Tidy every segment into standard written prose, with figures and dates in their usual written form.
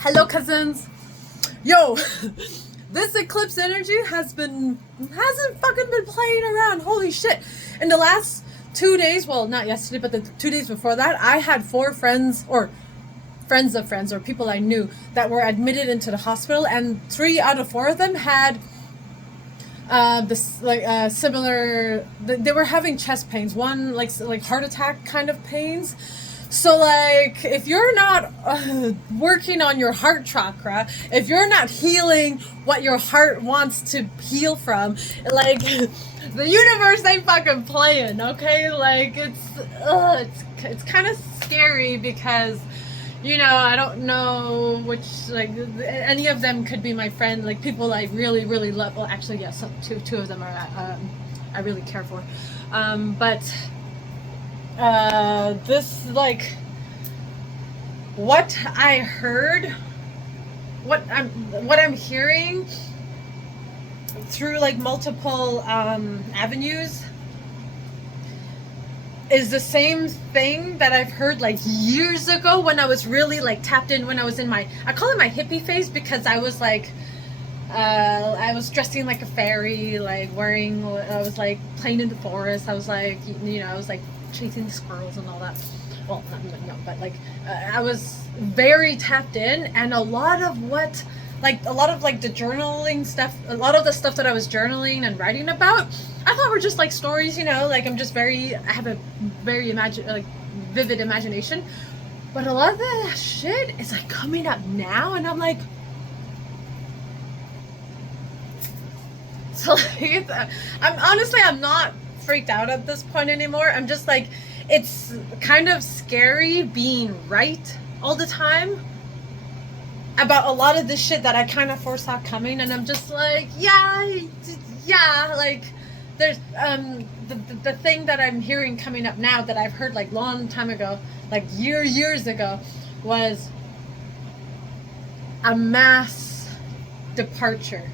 Hello, cousins. Yo, this eclipse energy hasn't fucking been playing around. Holy shit! In the last 2 days, well, not yesterday, but the 2 days before that, I had 4 friends or friends of friends or people I knew that were admitted into the hospital, and 3 out of 4 of them had this similar. They were having chest pains. One like heart attack kind of pains. So, like, if you're not working on your heart chakra, if you're not healing what your heart wants to heal from, like, the universe ain't fucking playing, okay? Like, it's kind of scary because, I don't know which, like, any of them could be my friend, like, people I really, really love. Well, actually, yes, two of them are, I really care for. But this, like, what I heard, what I'm hearing through, like, multiple avenues is the same thing that I've heard, like, years ago when I was really, like, tapped in, when I was in my, I call it my hippie phase, because I was, like, I was dressing like a fairy, like, I was, like, playing in the forest. I was, like, I was, like, chasing the squirrels and all that. Well, no, but, like, I was very tapped in, and a lot of the journaling stuff, a lot of the stuff that I was journaling and writing about, I thought were just, like, stories, like, I have a very vivid imagination, but a lot of the shit is, like, coming up now, and I'm like, so, like, I'm not freaked out at this point anymore. I'm just, like, it's kind of scary being right all the time about a lot of this shit that I kind of foresaw coming, and I'm just like, yeah, like, there's the thing that I'm hearing coming up now that I've heard, like, long time ago, like years ago, was a mass departure.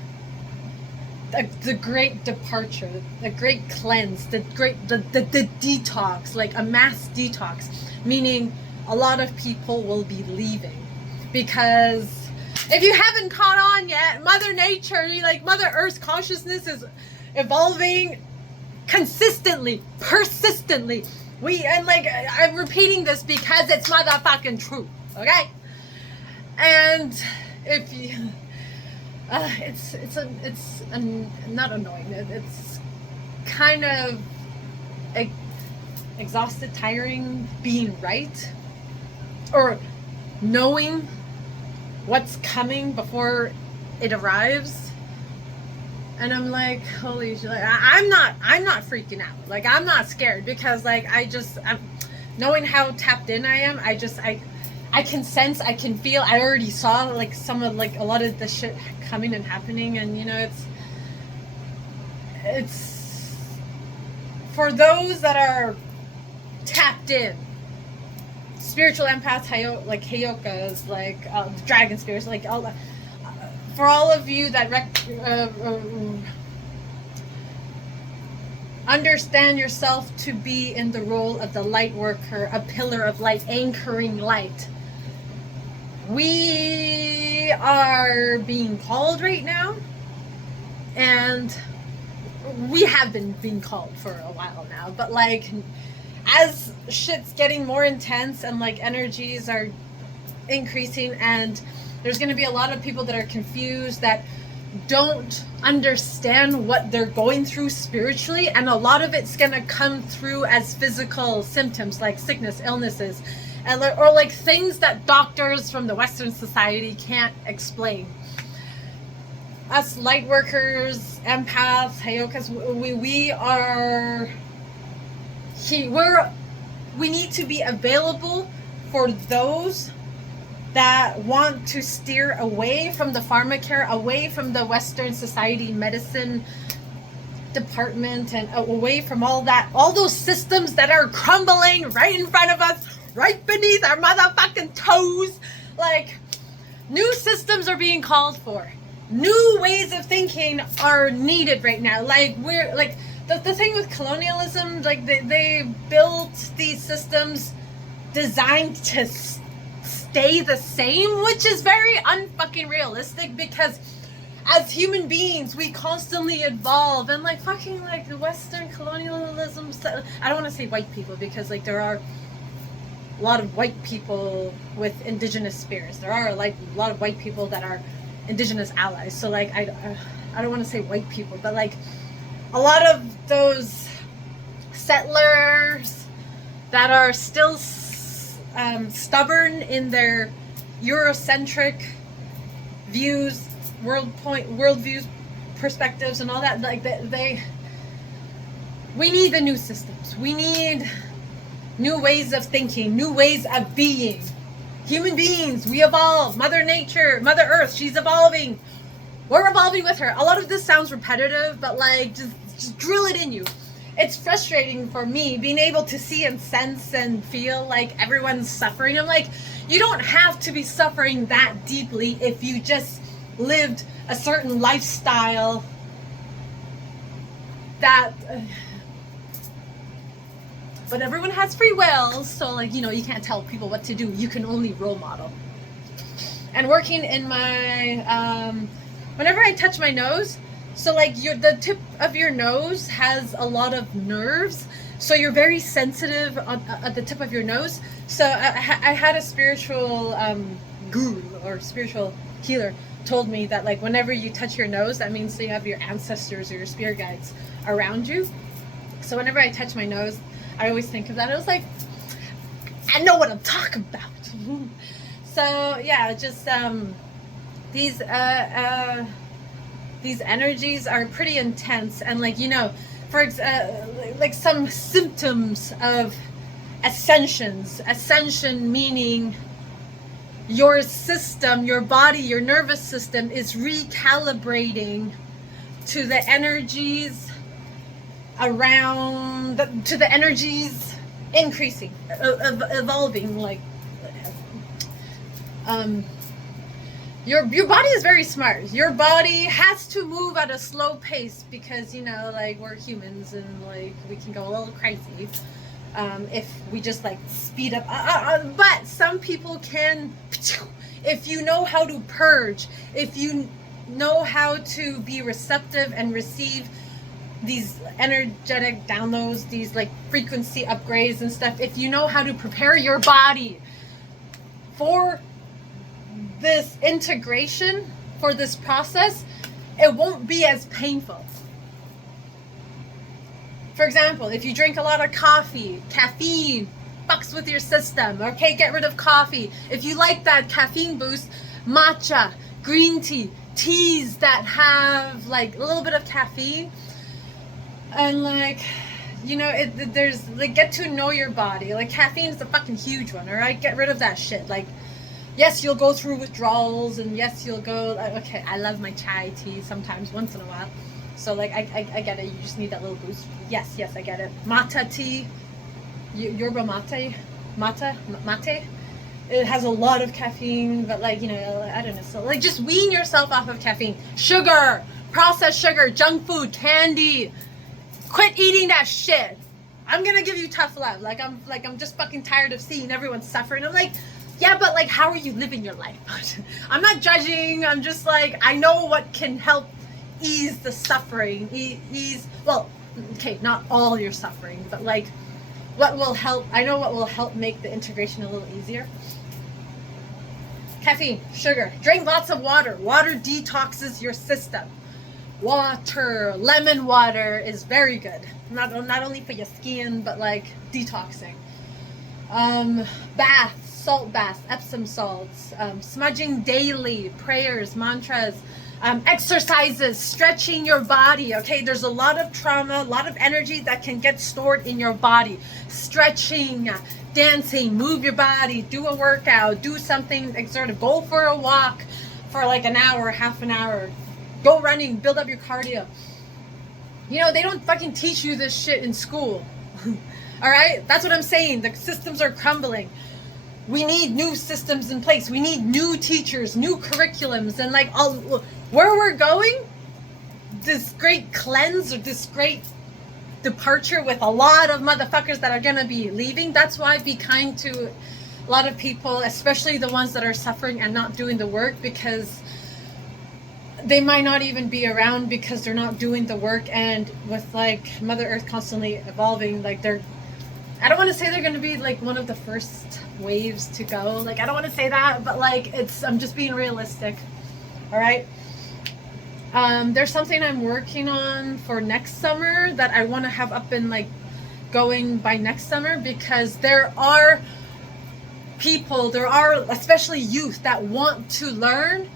The great departure, the great cleanse, the detox, like a mass detox, meaning a lot of people will be leaving, because if you haven't caught on yet, Mother Nature, like Mother Earth's consciousness is evolving consistently, persistently. I'm repeating this because it's motherfucking true, okay? And if you, it's not annoying. It's kind of exhausted, tiring being right, or knowing what's coming before it arrives. And I'm like, holy shit! Like, I'm not freaking out. Like, I'm not scared, because, like, I'm knowing how tapped in I am. I can sense, I can feel, I already saw, like, some of, like, a lot of the shit coming and happening, and, it's for those that are tapped in, spiritual empaths, Heyokas, like, dragon spirits, like, all that. For all of you that understand yourself to be in the role of the light worker, a pillar of light, anchoring light, we are being called right now, and we have been being called for a while now, but, like, as shit's getting more intense and, like, energies are increasing, and there's going to be a lot of people that are confused, that don't understand what they're going through spiritually, and a lot of it's going to come through as physical symptoms, like sickness, illnesses, or like things that doctors from the Western society can't explain. Us light workers, empaths, Heyokas, we need to be available for those that want to steer away from the pharmacare, away from the Western society medicine department, and away from all those systems that are crumbling right in front of us, right beneath our motherfucking toes. Like, new systems are being called for. New ways of thinking are needed right now. Like, we're, like, the thing with colonialism, like, they built these systems designed to stay the same, which is very unfucking realistic, because as human beings we constantly evolve, and like fucking like the Western colonialism stuff. I don't want to say white people, because like there are a lot of white people with indigenous spirits. There are like a lot of white people that are indigenous allies. So like I don't want to say white people, but like a lot of those settlers that are still stubborn in their Eurocentric views, worldviews, perspectives, and all that. Like we need the new systems. We need new ways of thinking, new ways of being. Human beings, we evolve. Mother Nature, Mother Earth, she's evolving. We're evolving with her. A lot of this sounds repetitive, but like just drill it in you. It's frustrating for me being able to see and sense and feel like everyone's suffering. I'm like, you don't have to be suffering that deeply if you just lived a certain lifestyle that but everyone has free will, so like, you know, you can't tell people what to do. You can only role model. And working in my whenever I touch my nose, so like the tip of your nose has a lot of nerves, so you're very sensitive at the tip of your nose. So I had a spiritual guru or spiritual healer told me that like whenever you touch your nose, that means that you have your ancestors or your spirit guides around you. So whenever I touch my nose, I always think of that. I was like, I know what I'm talking about. So yeah, just these energies are pretty intense, and like, you know, for like some symptoms of ascension meaning your system, your body, your nervous system is recalibrating to the energies around, to the energies increasing, evolving. Like your body is very smart. Your body has to move at a slow pace because, you know, like we're humans and like we can go a little crazy if we just like speed up. But some people can, if you know how to purge, if you know how to be receptive and receive these energetic downloads, these like frequency upgrades and stuff, if you know how to prepare your body for this integration, for this process, it won't be as painful. For example, if you drink a lot of coffee, caffeine fucks with your system. Okay, get rid of coffee. If you like that caffeine boost, matcha, green tea, teas that have like a little bit of caffeine, and like, you know, there's like, get to know your body. Like caffeine is a fucking huge one. All right, get rid of that shit. Like, yes, you'll go through withdrawals, and yes, you'll go, okay, I love my chai tea sometimes, once in a while. So like, I get it. You just need that little boost. Yes, I get it. Matcha tea, yerba mate, it has a lot of caffeine, but like, you know, I don't know. So like, just wean yourself off of caffeine. Sugar, processed sugar, junk food, candy. Quit eating that shit. I'm gonna give you tough love. I'm just fucking tired of seeing everyone suffering. I'm like, yeah, but like, how are you living your life? I'm not judging. I'm just like, I know what can help ease the suffering. Ease, well, okay, not all your suffering, but like, what will help. I know what will help make the integration a little easier. Caffeine, sugar, drink lots of water. Water detoxes your system. Water, lemon water is very good. Not only for your skin, but like detoxing. Baths, salt baths, Epsom salts, smudging daily, prayers, mantras, exercises, stretching your body. Okay, there's a lot of trauma, a lot of energy that can get stored in your body. Stretching, dancing, move your body, do a workout, do something exertive, go for a walk for like an hour, half an hour. Go running, build up your cardio. You know, they don't fucking teach you this shit in school. All right? That's what I'm saying. The systems are crumbling. We need new systems in place. We need new teachers, new curriculums, and like where we're going, this great cleanse or this great departure with a lot of motherfuckers that are gonna be leaving. That's why be kind to a lot of people, especially the ones that are suffering and not doing the work, because they might not even be around because they're not doing the work. And with like Mother Earth constantly evolving, like they're, I don't want to say they're going to be like one of the first waves to go. Like, I don't want to say that, but like, I'm just being realistic. All right. There's something I'm working on for next summer that I want to have up and like going by next summer, because there are people, there are especially youth that want to learn,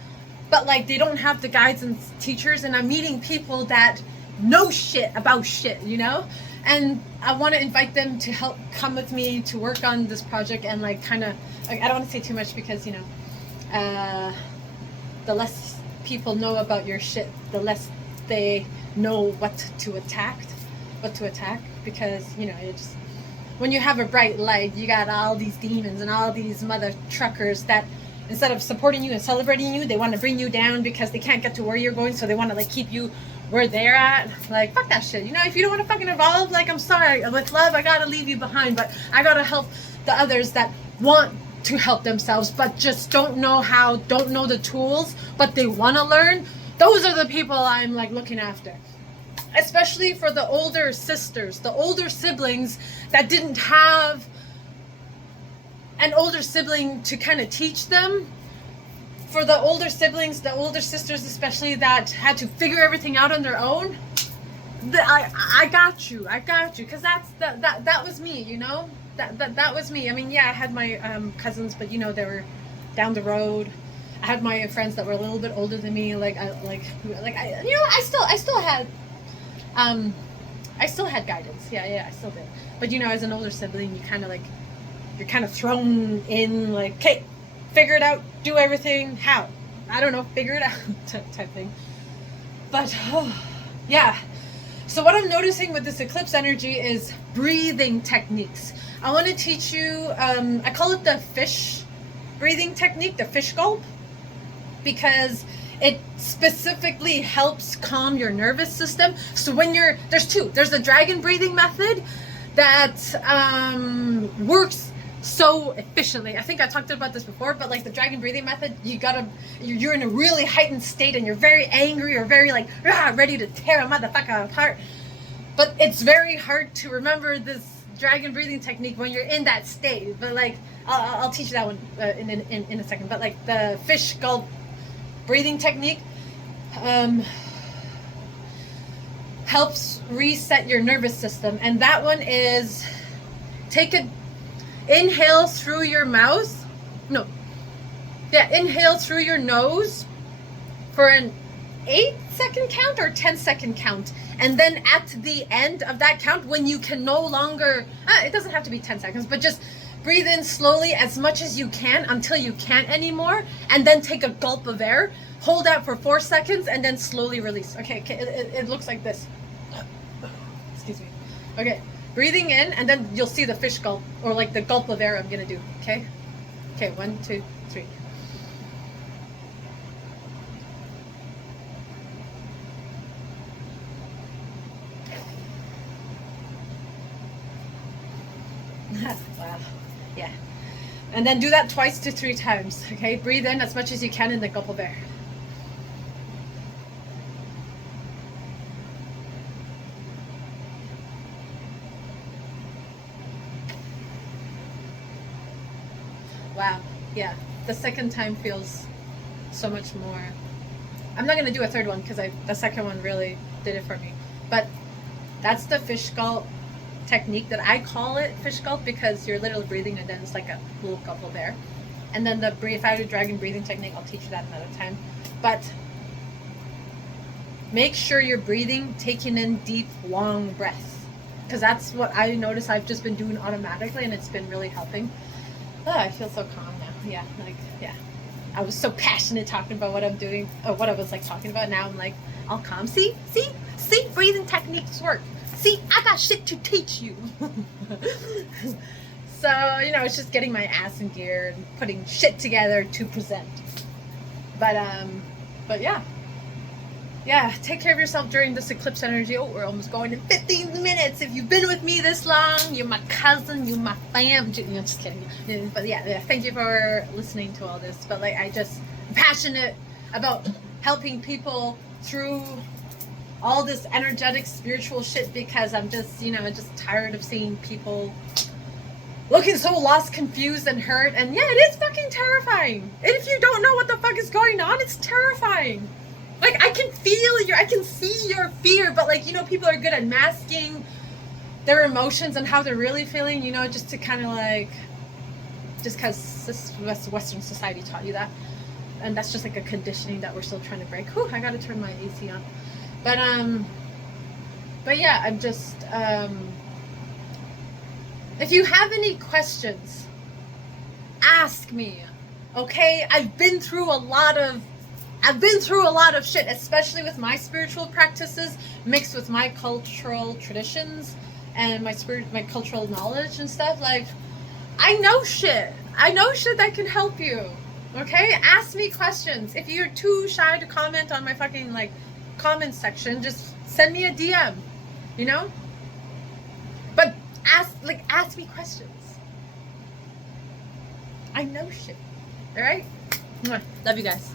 but like they don't have the guides and teachers. And I'm meeting people that know shit about shit, you know? And I want to invite them to help come with me to work on this project. And like kind of, I don't want to say too much, because you know, the less people know about your shit, the less they know what to attack, because you know, it's, when you have a bright light, you got all these demons and all these mother truckers that instead of supporting you and celebrating you, they want to bring you down because they can't get to where you're going, so they want to like keep you where they're at. Like, fuck that shit. You know, if you don't want to fucking evolve, like, I'm sorry, with love, I gotta leave you behind, but I gotta help the others that want to help themselves but just don't know how, don't know the tools, but they want to learn. Those are the people I'm like looking after, especially for the older sisters, the older siblings that didn't have an older sibling to kind of teach them. For the older siblings, the older sisters especially, that had to figure everything out on their own, I got you, because that was me, you know, that was me. I mean, yeah, I had my cousins, but you know, they were down the road. I had my friends that were a little bit older than me, you know, I still had guidance. Yeah, I still did. But you know, as an older sibling, you kind of like, you're kind of thrown in like, okay, figure it out, do everything, how? I don't know, figure it out type thing. But yeah. So what I'm noticing with this eclipse energy is breathing techniques. I want to teach you, I call it the fish breathing technique, the fish gulp, because it specifically helps calm your nervous system. So when there's the dragon breathing method that works so efficiently. I think I talked about this before, but like the dragon breathing method, you're in a really heightened state and you're very angry or very like ready to tear a motherfucker apart. But it's very hard to remember this dragon breathing technique when you're in that state. But like I'll teach you that one in a second. But like the fish gulp breathing technique helps reset your nervous system, and that one is inhale through your mouth. Inhale through your nose for an 8-second count or 10-second count. And then at the end of that count, when you can no longer, it doesn't have to be 10 seconds, but just breathe in slowly as much as you can until you can't anymore. And then take a gulp of air, hold that for 4 seconds, and then slowly release. Okay, it looks like this. Excuse me. Okay. Breathing in, and then you'll see the fish gulp, or like the gulp of air I'm gonna do. Okay? 1, 2, 3. Wow. Yeah. And then do that 2 to 3 times. Okay? Breathe in as much as you can in the gulp of air. Wow, yeah, the second time feels so much more. I'm not gonna do a third one because the second one really did it for me. But that's the fish gulp technique that I call it fish gulp, because you're literally breathing and then it's like a little gulp of air. And then if I do dragon breathing technique, I'll teach you that another time. But make sure you're breathing, taking in deep, long breaths, because that's what I notice I've just been doing automatically, and it's been really helping. Oh, I feel so calm now. Yeah, yeah. I was so passionate talking about what I'm doing, or what I was like talking about. Now I'm like all calm. See, breathing techniques work. See, I got shit to teach you. So, you know, it's just getting my ass in gear and putting shit together to present. But yeah. yeah, take care of yourself during this eclipse energy. Oh, we're almost going in 15 minutes. If you've been with me this long, you're my cousin, you're my fam. Just kidding. But yeah, thank you for listening to all this. But like, I'm passionate about helping people through all this energetic spiritual shit, because I'm just, just tired of seeing people looking so lost, confused, and hurt. And yeah, it is fucking terrifying. And if you don't know what the fuck is going on, it's terrifying. Like, I can see your fear, but like, people are good at masking their emotions and how they're really feeling, just to kind of like, just because this Western society taught you that. And that's just like a conditioning that we're still trying to break. Whew, I gotta turn my AC on. But yeah, I'm just, if you have any questions, ask me, okay? I've been through a lot of shit, especially with my spiritual practices mixed with my cultural traditions and my cultural knowledge and stuff. Like, I know shit that can help you, okay? Ask me questions. If you're too shy to comment on my fucking like comment section, just send me a DM, but ask me questions. I know shit. All right, love you guys.